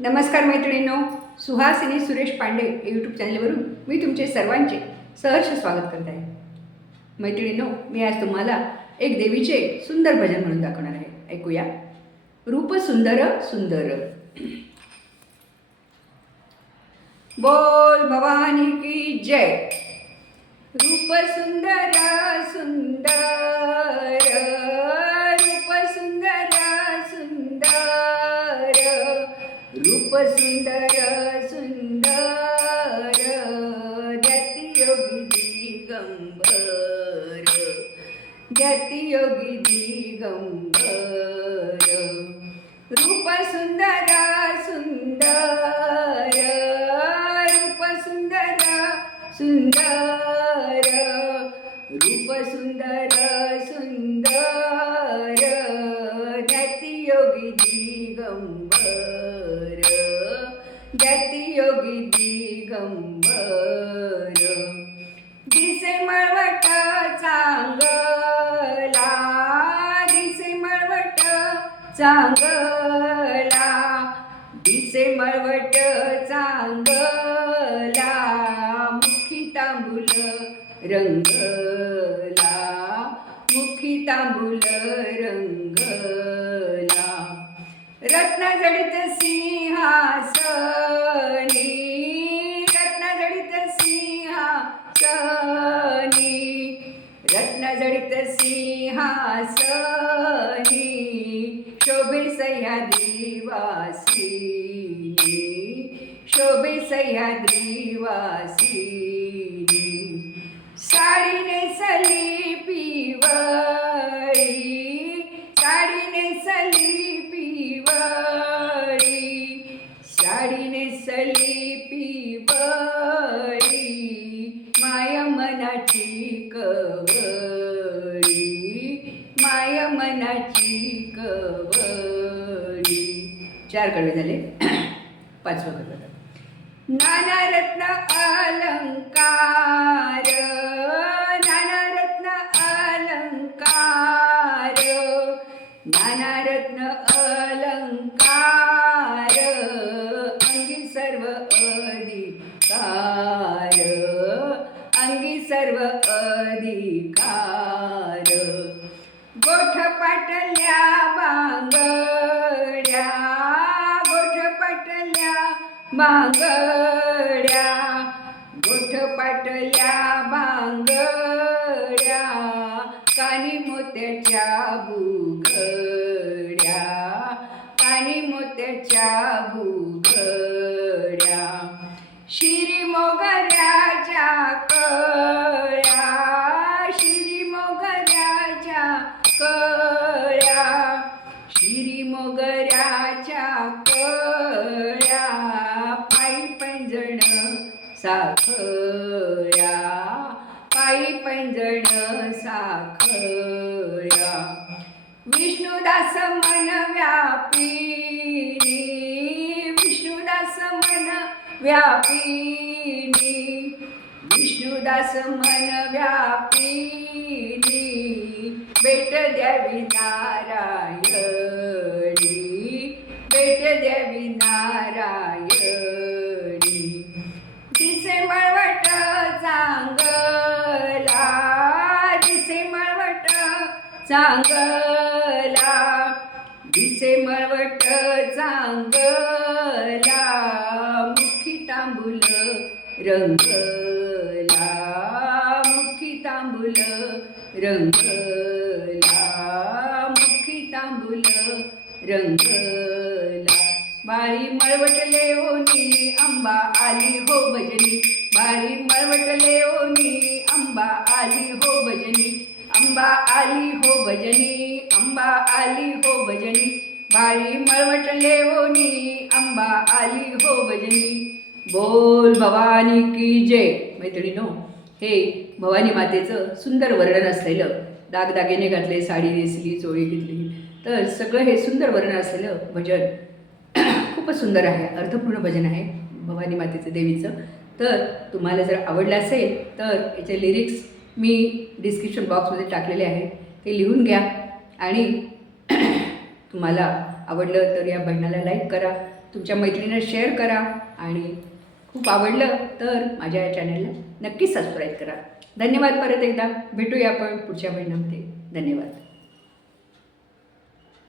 नमस्कार मैत्रिणींनो सुहासिनी सुरेश पांडे यूट्यूब चॅनलवरून मी तुमचे सर्वांचे सहर्ष स्वागत करत आहे. मैत्रिणींनो मी आज तुम्हाला एक देवीचे सुंदर भजन म्हणून दाखवणार आहे. ऐकूया. रूप सुंदर सुंदर. बोल भवानी की जय. रूप सुंदर सुंदर. रूप सुंदर सुंदर ज्ञाती योगी दिगंबर ज्ञाती योगी दिगंबर रूप सुंदर सुंदर रूप सुंदर योगी दिगंबर दिगंबर. दिसे मळवट चांगला. दिसे मळवट चांगला. दिसे मळवट चांगला. मुखी तांबूल रंगला. मुखी तांबूल रंगला. रत्न जडित जडित सिंहासनी शोभे सह्याद्रीवासिनी शोभे सह्याद्रीवासिनी साडी नेसली पिवळी मनाची कवळी माय मनाची कवळी. चार कडवे झाले. पाचवं कडवे नाना रत्न अलंकार नाना रत्न अलंकार नाना रत्न अलंकार अंगी सर्व अधिकार. सर्व अधिकार. गोठ पाटल्या बांगड्या गोठ पाटल्या बांगड्या गोठ पाटल्या बांगड्या कानी मोत्याच्या बुगड्या कानी मोत्याच्या बुगड्या. साखळ्या पायी पैंजण साखळ्या विष्णुदास मन व्यापिनी विष्णुदास मन व्यापिनी. विष्णुदास मन व्यापिनी भेट द्यावी नारायणी भेट द्यावी नारायण. मळवट चांगला दिसे मळवट चांगला दिसे मळवट चांगला मुखी तांबूल रंगला मुखी तांबूल रंगला मुखी तांबूल रंगला. बाळी मळवटले ओनी आंबा आली हो भजनी. बाळी मळवटले ओनी आंबा आली हो भजनी. आंबा आली हो भजनी आंबा आली हो भजनी. बाळी मळवटले ओनी आंबा आली हो भजनी. बोल भवानी की जय. मैत्रिणीनो हे भवानी मातेचं सुंदर वर्णन असलेलं दागदागिने घातले साडी नेसली चोळी घेतली तर सगळं हे सुंदर वर्णन असलेलं भजन खूपच सुंदर आहे अर्थपूर्ण भजन आहे भवानी मातेचं देवीचं. तर तुम्हाला जर आवडलं असेल तर याचे लिरिक्स मी डिस्क्रिप्शन बॉक्समध्ये टाकलेले आहे ते लिहून घ्या आणि तुम्हाला आवडलं तर या भजनाला लाईक करा तुमच्या मैत्रिणींना शेअर करा आणि खूप आवडलं तर माझ्या या चॅनलला नक्की सबस्क्राईब करा. धन्यवाद परत एकदा. भेटूया आपण पुढच्या महिन्यामध्ये धन्यवाद.